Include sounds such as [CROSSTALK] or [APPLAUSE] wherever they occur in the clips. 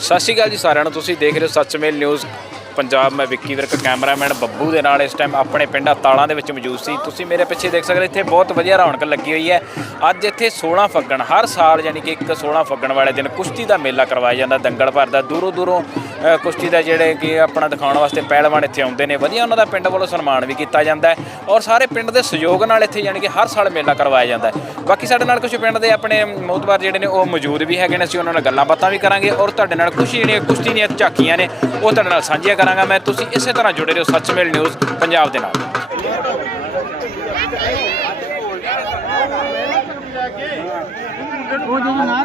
ਸਤਿ ਸ਼੍ਰੀ ਅਕਾਲ ਜੀ ਸਾਰਿਆਂ ਨੂੰ। ਤੁਸੀਂ ਦੇਖ ਰਹੇ ਹੋ ਸੱਚਮੇਲ ਨਿਊਜ਼। ਪੰਜਾਬ, ਮੈਂ ਵਿੱਕੀ ਵਿਰਕ, ਕੈਮਰਾਮੈਨ ਬੱਬੂ ਦੇ ਨਾਲ ਇਸ ਟਾਈਮ ਆਪਣੇ ਪਿੰਡ ਤਾਲਾਂ ਦੇ ਵਿੱਚ ਮੌਜੂਦ ਸੀ। ਤੁਸੀਂ ਮੇਰੇ ਪਿੱਛੇ ਦੇਖ ਸਕਦੇ ਇੱਥੇ ਬਹੁਤ ਵਧੀਆ ਰੌਣਕ ਲੱਗੀ ਹੋਈ ਹੈ। ਅੱਜ ਇੱਥੇ 16 ਫੱਗਣ, ਹਰ ਸਾਲ ਯਾਨੀ ਕਿ ਇੱਕ 16 ਫੱਗਣ ਵਾਲੇ ਦਿਨ ਕੁਸ਼ਤੀ ਦਾ ਮੇਲਾ ਕਰਵਾਇਆ ਜਾਂਦਾ, ਦੰਗਲ ਭਰਦਾ ਦੂਰੋਂ ਦੂਰੋਂ ਕੁਸ਼ਤੀ ਦਾ ਜਿਹੜੇ ਕਿ ਆਪਣਾ ਦਿਖਾਉਣ ਵਾਸਤੇ ਪਹਿਲਵਾਨ ਇੱਥੇ ਆਉਂਦੇ ਨੇ। ਵਧੀਆ ਉਹਨਾਂ ਦਾ ਪਿੰਡ ਵੱਲੋਂ ਸਨਮਾਨ ਵੀ ਕੀਤਾ ਜਾਂਦਾ ਔਰ ਸਾਰੇ ਪਿੰਡ ਦੇ ਸਹਿਯੋਗ ਨਾਲ ਇੱਥੇ ਯਾਨੀ ਕਿ ਹਰ ਸਾਲ ਮੇਲਾ ਕਰਵਾਇਆ ਜਾਂਦਾ ਬਾਕੀ ਸਾਡੇ ਨਾਲ ਕੁਝ ਪਿੰਡ ਦੇ ਆਪਣੇ ਮੋਤਬਾਰ ਜਿਹੜੇ ਨੇ ਉਹ ਮੌਜੂਦ ਵੀ ਹੈਗੇ ਨੇ। ਅਸੀਂ ਉਹਨਾਂ ਨਾਲ ਗੱਲਾਂ ਬਾਤਾਂ ਵੀ ਕਰਾਂਗੇ ਔਰ ਤੁਹਾਡੇ ਨਾਲ ਕੁਝ ਜਿਹੜੀਆਂ ਕੁਸ਼ਤੀ ਦੀਆਂ ਝਾਕੀਆਂ ਨੇ, ਉਹ ਤੁਹਾਡੇ ਨਾਲ ਸਾਂਝੀਆਂ ਕਰਾਂਗਾ ਮੈਂ। ਤੁਸੀਂ ਇਸੇ ਤਰ੍ਹਾਂ ਜੁੜੇ ਰਹੋ ਸੱਚਮੇਲ ਨਿਊਜ਼ ਪੰਜਾਬ ਦੇ ਨਾਲ। ਉਹ ਜਦੋਂ ਨਾ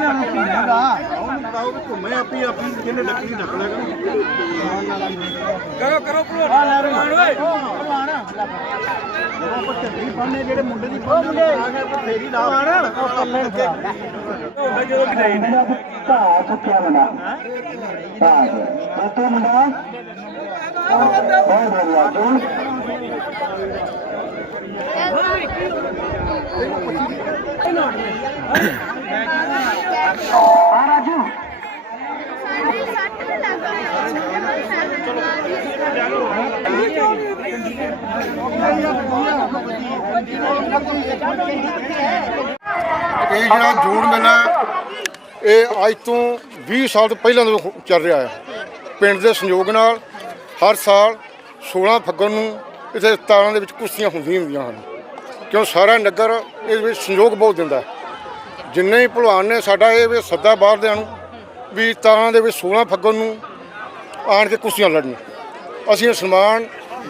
ਰਹਿਣਾ ਪੀਂਦਾ ਘੁੰਮੇ ਆਪੀ ਆਪੀ ਕਿਹਨੇ ਡੱਕੀ ਢੱਕ ਲਿਆ ਕਰੋ ਕਰੋ ਭਲਵਾਨ। ਆ ਓਏ। ਭਲਵਾਨ। ਜਦੋਂ ਆਪਾਂ ਝੱਡੀ ਫੜਨੇ ਜਿਹੜੇ ਮੁੰਡੇ ਦੀ ਫੜਨੇ ਆ ਗਿਆ ਫੇਰੀ ਲਾ ਉਹ ਕੱਲੇ ਹੁੰਦਾ ਜਦੋਂ ਕਿ ਨਹੀਂ। ਨੇ ਭਾ ਸੁੱਕਿਆ ਬਣਾ। ਭਾ ਬਤੋ ਮੁੰਡਾ। ਬਹੁਤ ਵਧੀਆ ਤੂੰ ਆ ਰਾਜੂ ਇਹ ਜਿਹੜਾ ਜੋੜ ਮੇਲਾ ਇਹ ਅੱਜ ਤੋਂ 20 ਸਾਲ ਤੋਂ ਪਹਿਲਾਂ ਤੋਂ ਚੱਲ ਰਿਹਾ ਹੈ। ਪਿੰਡ ਦੇ ਸੰਯੋਗ ਨਾਲ ਹਰ ਸਾਲ 16 ਫੱਗਣ ਨੂੰ ਇੱਥੇ ਤਾਰਾਂ ਦੇ ਵਿੱਚ ਕੁਸ਼ਤੀਆਂ ਹੁੰਦੀਆਂ ਹੁੰਦੀਆਂ ਹਨ। ਕਿਉਂ ਸਾਰਾ ਨਗਰ ਇਸ ਵਿੱਚ ਸੰਯੋਗ ਬਹੁਤ ਦਿੰਦਾ ਜਿੰਨੇ ਹੀ ਭਲਵਾਨ ਨੇ ਸਾਡਾ ਇਹ ਵੀ ਸੱਦਾ ਬਾਹਰਦਿਆਂ ਨੂੰ ਵੀ ਤਾਰਾਂ ਦੇ ਵਿੱਚ 16 ਫੱਗਣ ਨੂੰ ਆਣ ਕੇ ਕੁਸ਼ਤੀਆਂ ਲੜਨ ਅਸੀਂ ਇਹ ਸਨਮਾਨ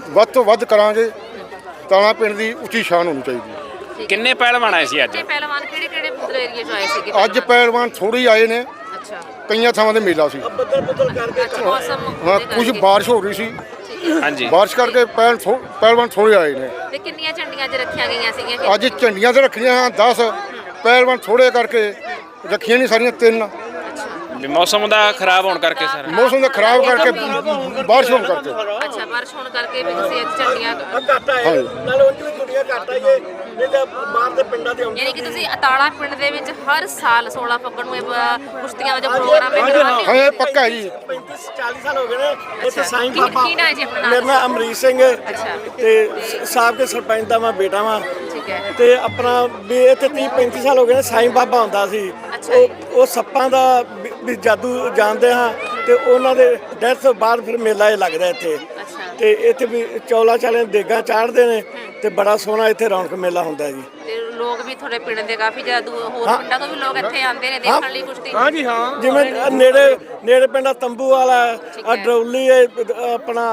ਵੱਧ ਤੋਂ ਵੱਧ ਕਰਾਂਗੇ। ਤਾਰਾਂ ਪਿੰਡ ਦੀ ਉੱਚੀ ਸ਼ਾਨ ਹੋਣੀ ਚਾਹੀਦੀ ਹੈ। ਕਿੰਨੇ ਪਹਿਲਵਾਨ ਆਏ ਸੀ ਅੱਜ? ਪਹਿਲਵਾਨ ਕਿਹੜੇ ਕਿਹੜੇ ਮਤਲਬ ਏਰੀਆ ਚੋਂ ਆਏ ਸੀਗੇ? ਅੱਜ ਪਹਿਲਵਾਨ ਥੋੜੀ ਆਏ ਨੇ। ਅੱਛਾ। ਕਈਆਂ ਥਾਵਾਂ ਤੇ ਮੇਲਾ ਸੀ। ਅੱਛਾ ਮੌਸਮ ਹਾਂ ਕੁਝ ਕਰਕੇ। ਬਾਰਿਸ਼ ਹੋ ਰਹੀ ਸੀ। ਹਾਂਜੀ। ਬਾਰਿਸ਼ ਕਰਕੇ ਪਹਿਲ ਥੋ- ਪਹਿਲਵਾਨ ਥੋੜੇ ਆਏ ਨੇ। ਤੇ ਕਿੰਨੀਆਂ ਝੰਡੀਆਂ 'ਚ ਰੱਖੀਆਂ ਗਈਆਂ ਸੀਗੀਆਂ? ਅੱਜ ਝੰਡੀਆਂ ਤੇ ਰੱਖੀਆਂ 10 ਪਹਿਲਵਾਨ ਥੋੜੇ ਕਰਕੇ ਰੱਖੀਆਂ ਨਹੀਂ ਸਾਰੀਆਂ ਤਿੰਨ। ਵੀ ਮੌਸਮ ਦਾ ਖਰਾਬ ਹੋਣ ਕਰਕੇ ਸਰ। ਮੌਸਮ ਦਾ ਖਰਾਬ ਕਰਕੇ ਬਾਰਿਸ਼ ਹੋਣ ਕਰਕੇ। ਅੱਛਾ ਬਾਰਿਸ਼ ਹੋਣ ਕਰਕੇ ਵੀ ਤੁਸੀਂ ਇਹ ਝੰਡੀਆਂ ਹਾਂਜੀ। ਨਾਲੇ ਉਹ ਵੀ ਦੁਨੀਆ ਘੱਟ ਆਈ ਏ ਨਹੀਂ ਤਾਂ ਬਾਹਰ ਦੇ ਪਿੰਡਾਂ ਦੇ ਯਾਨੀ ਕਿ ਤੁਸੀਂ ਅਤਾਲਾ ਪਿੰਡ ਦੇ ਵਿੱਚ ਹਰ ਸਾਲ 16 ਫੱਗਣ ਨੂੰ ਇਹ ਬ- ਕੁਸ਼ਤੀਆਂ ਵਜੋਂ ਪ੍ਰੋਗਰਾਮ ਇਹ ਕਰਵਾਉਂਦੇ ਹਾਂ। ਇਹ ਪੱਕਾ ਹੈ ਜੀ। 35 40 ਸਾਲ ਹੋ ਗਏ ਨੇ। ਇੱਥੇ ਸਾਈਂ ਕੀ- ਬਾਬਾ ਕੀ ਨਾਂ ਹੈ ਜੀ ਆਪਣਾ? ਨਾਮ? ਮੇਰਾ ਨਾਮ ਅਮਰੀਕ ਸਿੰਘ ਅੱਛਾ। ਤੇ ਸ- ਸਾਬਕਾ ਸਰਪੰਚ ਦਾ ਮੈਂ ਬੇਟਾ ਵਾਂ। ਠੀਕ ਹੈ। ਤੇ ਆਪਣਾ ਵੀ ਇੱਥੇ 30 35 ਸਾਲ ਹੋ ਗਏ ਨੇ। ਸਾਈਂ ਬਾਬਾ ਹੁੰਦਾ ਸੀ। ਉਹ ਉਹ ਸੱਪਾਂ ਦਾ ਵੀ- ਜਾਦੂ ਜਾਣਦੇ ਹਾਂ ਤੇ ਉਹਨਾਂ ਦੇ ਡੈਥ ਤੋਂ ਬਾਅਦ ਫਿਰ ਮੇਲਾ ਇਹ ਲੱਗਦਾ ਇੱਥੇ। ਤੇ ਇੱਥੇ ਵੀ ਚੌਲਾ ਚਾਲੇ ਦੇਗਾ ਚਾੜਦੇ ਨੇ ਤੇ ਬੜਾ ਸੋਹਣਾ ਇੱਥੇ ਰੌਣਕ ਮੇਲਾ ਹੁੰਦਾ ਜੀ। ਤੇ ਲੋਕ ਵੀ ਤੁਹਾਡੇ ਪਿੰਡ ਦੇ ਕਾਫੀ ਜ਼ਿਆਦਾ ਹੋਰ ਪਿੰਡਾਂ ਤੋਂ ਵੀ ਲੋਕ ਇੱਥੇ ਆਉਂਦੇ ਨੇ ਦੇਖਣ ਲਈ ਕੁਸ਼ਤੀ ਹਾਂਜੀ ਹਾਂ ਜਿਵੇਂ ਨੇੜੇ ਨੇੜੇ ਪਿੰਡ ਆ ਤੰਬੂ ਵਾਲਾ ਹੈ। ਡਰੌਲੀ ਹੈ ਆਪਣਾ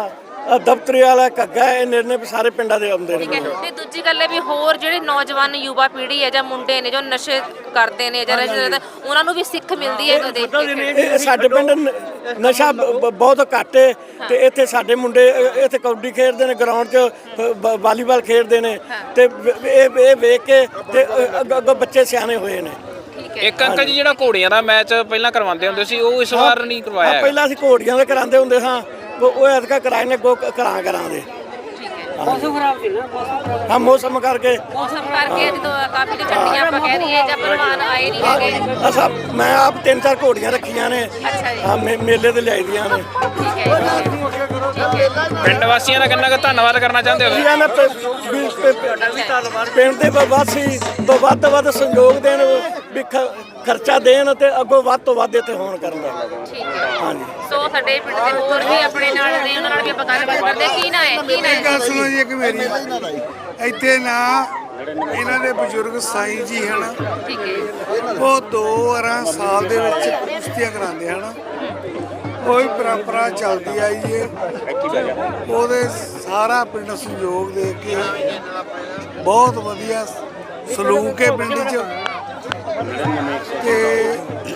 ਦਫ਼ਤਰੀ ਵਾਲਾ ਘੱਗਾ ਇਹ ਨੇੜੇ ਨੇ ਸਾਰੇ ਪਿੰਡਾਂ ਦੇ ਆਉਂਦੇ ਠੀਕ ਨੇ ਹੈ। ਤੇ ਦੂਜੀ ਗੱਲ ਇਹ ਵੀ ਹੋਰ ਜਿਹੜੇ ਨੌਜਵਾਨ ਯੁਵਾ ਪੀੜ੍ਹੀ ਹੈ ਜਾਂ ਮੁੰਡੇ ਨੇ ਜੋ ਨਸ਼ੇ ਕਰਦੇ ਨੇ ਜਾਂ ਨਸ਼ੇ- ਉਹਨਾਂ ਨੂੰ ਵੀ ਸਿੱਖ ਮਿਲਦੀ ਹੈ ਦੇਖ ਕੇ। ਇਹ ਸਾਡੇ ਪਿੰਡ ਨ- ਨਸ਼ਾ ਬ- ਬ- ਬਹੁਤ ਘੱਟ ਹੈ ਤੇ ਇੱਥੇ ਸਾਡੇ ਮੁੰਡੇ ਇੱਥੇ ਕਬੱਡੀ ਖੇਡਦੇ ਨੇ ਗਰਾਊਂਡ 'ਚ ਬ- ਵਾਲੀਬਾਲ ਖੇਡਦੇ ਨੇ ਤੇ ਵ- ਇਹ ਇਹ ਵੇਖ ਕੇ ਤੇ ਅੱਗੋਂ ਅੱਗੋਂ ਬੱਚੇ ਸਿਆਣੇ ਹੋਏ ਨੇ। ਠੀਕ ਹੈ। ਇੱਕ ਅੰਕਲ ਜੀ ਜਿਹੜਾ ਘੋੜੀਆਂ ਦਾ ਮੈਚ ਪਹਿਲਾਂ ਕਰਵਾਉਂਦੇ ਹੁੰਦੇ ਸੀ ਉਹ ਇਸ ਵਾਰ ਨਹੀਂ ਕਰਵਾਇਆ ਹਾਂ, ਹੈਗਾ। ਪਹਿਲਾਂ ਅਸੀਂ ਘੋੜੀਆਂ ਦੇ ਕਰਾਉਂਦੇ ਹੁੰਦੇ ਸਾਂ। ਉਹ ਉਹ ਐਤਕਾ ਕਰਾਏ ਨੇ ਗੋ ਕਰਾਂ ਕਰਾਂਦੇ ਠੀਕ ਹੈ। ਹਾਂ ਮੌਸਮ ਕਰਕੇ। ਮੌਸਮ ਕਰਕੇ ਜਦੋਂ ਕਾਫੀ ਜੋ ਝੰਡੀਆਂ ਆਪਾਂ ਕਹਿ ਦਈਏ ਜਾਂ ਪਹਿਲਵਾਨ ਆਏ ਨਹੀਂ ਹੈਗੇ। ਅਸਾਂ ਮੈਂ ਆਪ ਤਿੰਨ ਚਾਰ ਘੋੜੀਆਂ ਰੱਖੀਆਂ ਨੇ। ਅੱਛਾ ਜੀ। ਹਾਂ ਮੇ- ਮੇਲੇ ਤੇ ਲਿਆਈ ਦੀਆਂ ਨੇ ਪਿੰਡ ਵਾਸੀਆਂ ਦਾ ਕਿੰਨਾ ਕੁ ਧੰਨਵਾਦ ਕਰਨਾ ਚਾਹੁੰਦੇ ਹੋ ਨੇ ਪ- ਪਿੰਡ ਦੇ ਵਾਸੀ ਤੋਂ ਵੱਧ ਤੋਂ ਵੱਧ ਸਹਿਯੋਗ ਦੇਣ ਵੀ ਖਰਚਾ ਦੇਣ ਤੇ ਅੱਗੋਂ ਵੱਧ ਤੋਂ ਵੱਧ ਇੱਥੇ ਹੋਣ ਕਰਨ ਦਾ। ਠੀਕ ਹੈ। ਹਾਂਜੀ। ਸੋ ਸਾਡੇ ਪਿੰਡ ਦੇ ਹੋਰ ਵੀ ਆਪਣੇ ਨਾਲ ਉਹਨਾਂ ਨਾਲ ਵੀ ਆਪਾਂ ਗੱਲਬਾਤ ਕਰਦੇ ਹਾਂ। ਕੀ ਨਾ ਹੈ? ਕੀ ਨਾ ਹੈ ਗੱਲ ਸੁਣੋ ਜੀ ਇੱਕ ਮੇਰੀ। ਇੱਥੇ ਨਾ ਇਹਨਾਂ ਦੇ ਬਜ਼ੁਰਗ ਸਾਈਂ ਜੀ ਹਨ। ਠੀਕ ਹੈ। ਉਹ ਦੋ ਵਾਰਾਂ ਸਾਲ ਦੇ ਵਿੱਚ ਕੁਸ਼ਤੀਆਂ ਕਰਾਉਂਦੇ ਹਨ। ਕੋਈ ਪਰੰਪਰਾ ਚੱਲਦੀ ਆਈ ਏ। ਉਹਦੇ ਸਾਰਾ ਪਿੰਡ ਸਹਿਯੋਗ ਦੇ ਕੇ ਬਹੁਤ ਵਧੀਆ ਸਲੂਕ ਹੈ ਪਿੰਡ 'ਚ। ਤੇ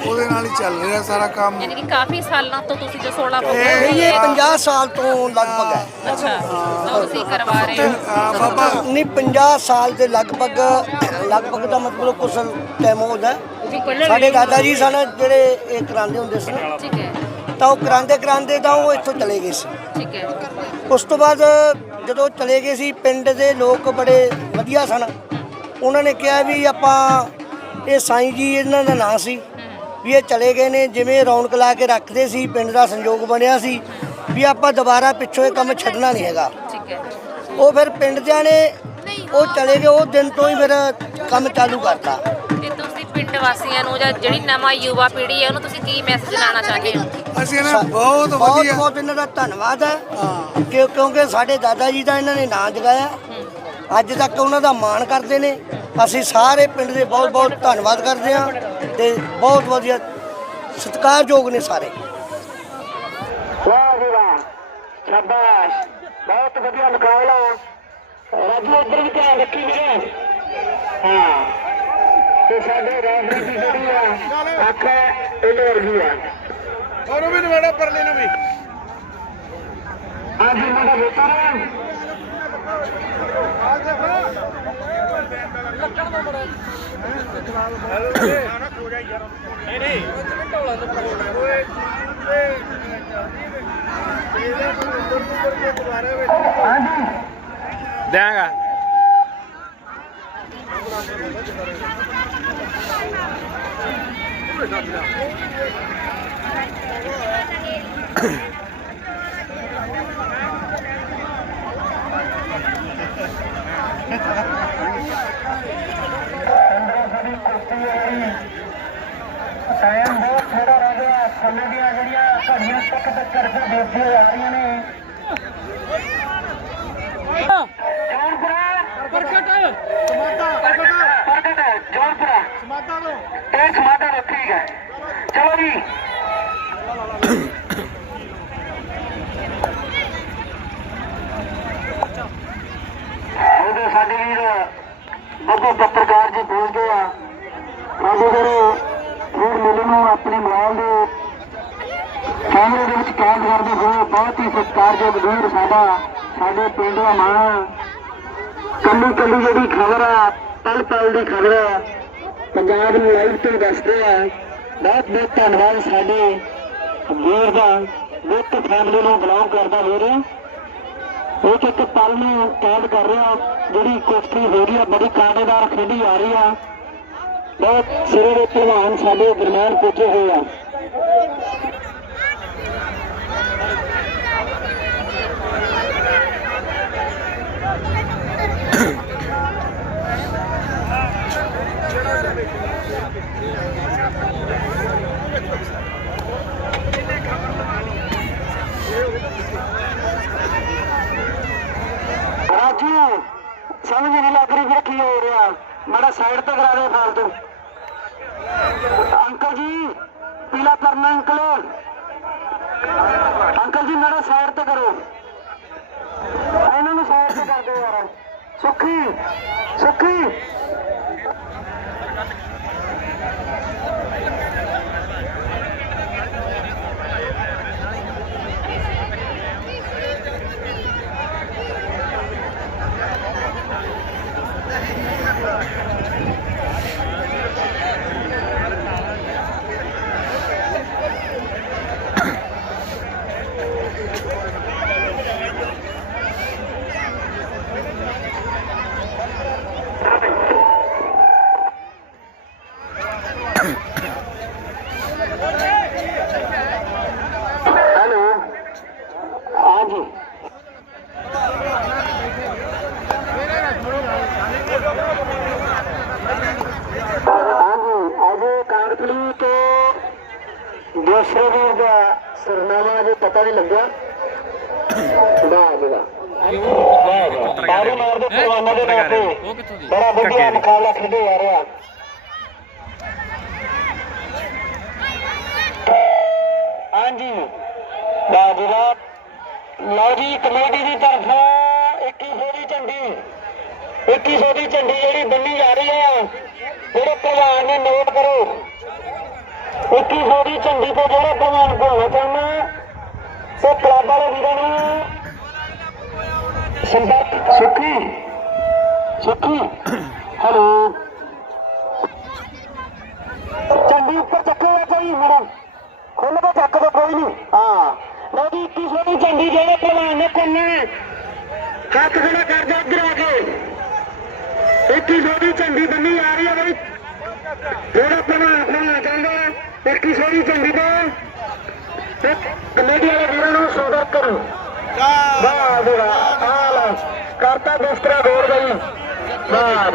ਉਹਦੇ ਨਾਲ ਹੀ ਚੱਲ ਰਿਹਾ ਸਾਰਾ ਕੰਮ। ਯਾਨੀ ਕਿ ਕਾਫੀ ਸਾਲਾਂ ਤੋਂ ਤੁਸੀਂ ਜੋ 16 ਇਹ ਇਹ 50 ਸਾਲ ਤੋਂ ਲਗਭਗ ਹੈ। ਅੱਛਾ ਤੁਸੀਂ ਕਰਵਾ ਰਹੇ ਹੋ। ਆ ਬਾਬਾ। ਨਹੀਂ 50 ਸਾਲ ਦੇ ਲਗਭਗ ਲਗਭਗ ਦਾ ਮਤਲਬ ਕੁਝ ਟਾਈਮ ਹੋ ਗਿਆ ਸਾਡੇ ਦਾਦਾ ਜੀ ਸਨ ਜਿਹੜੇ ਇਹ ਕਰਾਉਂਦੇ ਹੁੰਦੇ ਸੀ ਠੀਕ ਹੈ। ਤਾਂ ਉਹ ਕਰਾਉਂਦੇ ਕਰਾਉਂਦੇ ਤਾਂ ਉਹ ਇੱਥੋਂ ਚਲੇ ਗਏ ਸੀ। ਠੀਕ ਹੈ। ਉਸ ਤੋਂ ਬਾਅਦ ਜਦੋਂ ਚਲੇ ਗਏ ਸੀ ਪਿੰਡ ਦੇ ਲੋਕ ਬੜੇ ਵਧੀਆ ਸਨ। ਉਹਨਾਂ ਨੇ ਕਿਹਾ ਵੀ ਆਪਾਂ ਇਹ ਸਾਈਂ ਜੀ ਇਹਨਾਂ ਦਾ ਨਾਂ ਸੀ। ਵੀ ਇਹ ਚਲੇ ਗਏ ਨੇ ਜਿਵੇਂ ਰੌਣਕ ਲਾ ਕੇ ਰੱਖਦੇ ਸੀ ਪਿੰਡ ਦਾ ਸੰਯੋਗ ਬਣਿਆ ਸੀ ਵੀ ਆਪਾਂ ਦੁਬਾਰਾ ਪਿੱਛੋਂ ਇਹ ਕੰਮ ਛੱਡਣਾ ਨਹੀਂ ਹੈਗਾ। ਠੀਕ ਹੈ। ਉਹ ਫਿਰ ਪਿੰਡ ਦਿਆਂ ਨੇ ਉਹ ਚਲੇ ਗਏ ਉਹ ਦਿਨ ਤੋਂ ਹੀ ਫਿਰ ਕੰਮ ਚਾਲੂ ਕਰਤਾ। ਤੇ ਤੁਸੀਂ ਪਿੰਡ ਵਾਸੀਆਂ ਨੂੰ ਜਾਂ ਜਿਹੜੀ ਨਵਾਂ ਯੁਵਾ ਪੀੜ੍ਹੀ ਹੈ ਉਹਨੂੰ ਤੁਸੀਂ ਕੀ ਮੈਸੇਜ ਲਾਣਾ ਚਾਹੁੰਦੇ ਹੋ? ਅਸੀਂ ਨਾ ਬਹੁਤ ਬਹੁਤ ਵਧੀਆ ਬਹੁਤ ਇਹਨਾਂ ਦਾ ਧੰਨਵਾਦ ਹੈ। ਕਿ ਕਿਉਂਕਿ ਸਾਡੇ ਦਾਦਾ ਜੀ ਦਾ ਇਹਨਾਂ ਨੇ ਨਾਂ ਜਗਾਇਆ। ਅੱਜ ਤੱਕ ਉਹਨਾਂ ਦਾ ਮਾਣ ਕਰਦੇ ਨੇ। ਅਸੀਂ ਸਾਰੇ ਪਿੰਡ ਦੇ ਬਹੁਤ ਬਹੁਤ ਧੰਨਵਾਦ ਕਰਦੇ ਹਾਂ ਤੇ ਬਹੁਤ ਵਧੀਆ ਸਤਿਕਾਰਯੋਗ ਨੇ ਸਾਰੇ। ਵਾਹ ਜੀ ਵਾਹ ਸ਼ਾਬਾਸ਼ ਬਹੁਤ ਵਧੀਆ ਮੁਕਾਬਲਾ ਰਾਜੂ ਇੱਧਰ ਵੀ ਧਿਆਨ ਰੱਖੀ ਵੀਰੇ। ਹਾਂ। ਤੇ ਸਾਡੇ ਰੈਫਰੀ ਦੀ ਜਿਹੜੀ ਆ ਅੱਖ ਇਹਦੇ ਵਰਗੀ ਆ। ਉਹਨੂੰ ਵੀ ਨਵਾੜਾ ਪਰਲੇ ਨੂੰ ਵੀ। ਅੱਜ ਮੁੰਡਾ ਵੇਖਾ ਰਿਹਾ ਦਿਆਂਗਾ ਟਾਈਮ ਬਹੁਤ ਥੋੜਾ ਰਹਿ ਗਿਆ ਸਮੇਂ ਦੀਆਂ ਜਿਹੜੀਆਂ ਘੜੀਆਂ ਤੱਕ ਤੱਕ ਕਰਕੇ ਦੇਖਦੀਆਂ ਜਾ ਰਹੀਆਂ ਨੇ ਪ੍ਰਗਟ ਸਮਾਦਾ ਪ੍ਰਗਟ ਜੋਨਪੁਰਾ ਸਮਾਦਾ ਤੋਂ ਇਹ ਸਮਾਦਾ ਤੋਂ ਠੀਕ ਹੈ ਚਲੋ ਜੀ ਸਾਡੇ ਵੀਰ ਬੱਬੂ ਪੱਤਰਕਾਰ ਜੀ ਪਹੁੰਚਦੇ ਆ। ਸਾਡੇ ਜਿਹੜੇ ਵੀਰ ਮਿਲੇ ਨੂੰ ਆਪਣੇ ਮੋਬਾਈਲ ਦੇ ਕੈਮਰੇ ਦੇ ਵਿੱਚ ਕੈਦ ਕਰਦੇ ਹੋਏ। ਬਹੁਤ ਹੀ ਸਤਿਕਾਰਯੋਗ ਵੀਰ ਸਾਡਾ, ਸਾਡੇ ਪਿੰਡ ਦਾ ਮਾਣ ਕੱਲੀ ਕੱਲੀ ਜਿਹੜੀ ਖਬਰ ਆ, ਪਲ ਪਲ ਦੀ ਖਬਰ ਆ, ਪੰਜਾਬ ਨੂੰ ਲਾਈਵ ਤੋਂ ਦੱਸਦੇ ਆ। ਬਹੁਤ ਬਹੁਤ ਧੰਨਵਾਦ ਸਾਡੇ ਵੀਰ ਦਾ। ਵਿਤ ਫੈਮਿਲੀ ਨੂੰ ਬਿਲੋਂਗ ਕਰਦਾ ਵੀਰ। ਉਹ ਇੱਕ ਪਲ ਨੂੰ ਕੈਦ ਕਰ ਰਿਹਾ ਜਿਹੜੀ ਕੁਸ਼ਤੀ ਹੋ ਰਹੀ ਆ ਬੜੀ ਕਾਂਡੇਦਾਰ ਖੇਡੀ ਆ ਰਹੀ ਆ। ਬਹੁਤ ਸਿਰੇ ਦੇ ਪਹਿਲਵਾਨ ਸਾਡੇ ਦਰਮਿਆਨ ਪੁੱਜੇ ਹੋਏ ਆ [COUGHS] [COUGHS] ਸਮਝ ਨਹੀਂ ਲੱਗ ਰਹੀ ਵੀਰ ਕੀ ਹੋ ਰਿਹਾ ਮਾੜਾ ਸਾਈਡ ਤੇ ਕਰਾ ਦੇ। ਫਾਲਤੂ ਅੰਕਲ ਜੀ, ਪੀਲਾ ਕਰਨਾ ਅੰਕਲ। ਅੰਕਲ ਜੀ ਮਾੜਾ ਸਾਈਡ ਤੇ ਕਰੋ। ਇਹਨਾਂ ਨੂੰ ਸਾਈਡ ਤੇ ਕਰ ਦਿਓ ਯਾਰ। ਸੁੱਖੀ ਸੁੱਖੀ ਹੈਲੋ ਹਾਂਜੀ ਹਾਂਜੀ ਅਜੇ ਕਾਂਗਤਲੀ ਤੋਂ ਦੂਸਰੇ ਵੀਰ ਦਾ ਸਰਨਾਮਾ ਅਜੇ ਪਤਾ ਨਹੀਂ ਲੱਗਿਆ। ਵਾਹ ਜੀ ਵਾਹ ਬਾਰੀ ਮਾਰਦੇ ਪਹਿਲਵਾਨਾਂ ਦੇ ਨਾਂ ਤੇ। ਬੜਾ ਵਧੀਆ ਮੁਕਾਬਲਾ ਖੇਡਿਆ ਜਾ ਰਿਹਾ। ਹਾਂਜੀ। ਵਾਹ ਲਓ। ਜੀ, ਕਮੇਟੀ ਦੀ ਤਰਫੋਂ 2100 ਦੀ ਝੰਡੀ। 2100 ਦੀ ਝੰਡੀ ਜਿਹੜੀ ਬੰਨੀ ਜਾ ਰਹੀ ਹੈ ਜਿਹੜੇ ਪ੍ਰਧਾਨ ਨੇ ਨੋਟ ਕਰੋ। 2100 ਦੀ ਝੰਡੀ ਤੇ ਜਿਹੜਾ ਪਹਿਲਵਾਨ ਘੁੰਮਣਾ ਚਾਹੁੰਦਾ ਤੇ ਕਲੱਬ ਵਾਲੇ ਵੀਰਾਂ ਨੂੰ ਸੰਪਰਕ ਸੁੱਖੀ ਸੁੱਖੀ, ਹੈਲੋ। ਝੰਡੀ ਉੱਪਰ ਚੱਕੋ ਕੋਈ ਮੈਡਮ ਖੁੱਲ ਕੇ ਚੱਕ ਦੋ, ਕੋਈ ਨਹੀਂ। ਹਾਂ। ਲਓ ਜੀ 2100 ਦੀ ਝੰਡੀ ਜਿਹੜੇ ਪਹਿਲਵਾਨ ਨੇ ਖੁੱਲਣਾ ਹੱਥ ਖੜਾ ਕਰ ਜਾ ਇੱਧਰ ਆ ਕੇ। 2100 ਦੀ ਝੰਡੀ ਬੰਨੀ ਆ ਰਹੀ ਹੈ ਬਈ। ਜਿਹੜਾ ਪਹਿਲਵਾਨ ਖੁੱਲਣਾ ਚਾਹੁੰਦਾ ਇੱਕੀ ਸੌ ਚੰਗੀ ਤੇ ਤੇ ਕਮੇਟੀ ਵਾਲੇ ਵੀਰਾਂ ਨੂੰ ਸਵਾਗਤ ਕਰੋ। ਵਾਹ। ਵਾਹ ਆ ਲੈ ਕਰਤਾ ਦਸਤਰਾ ਗੋਰ ਗਈ ਵਾਹ।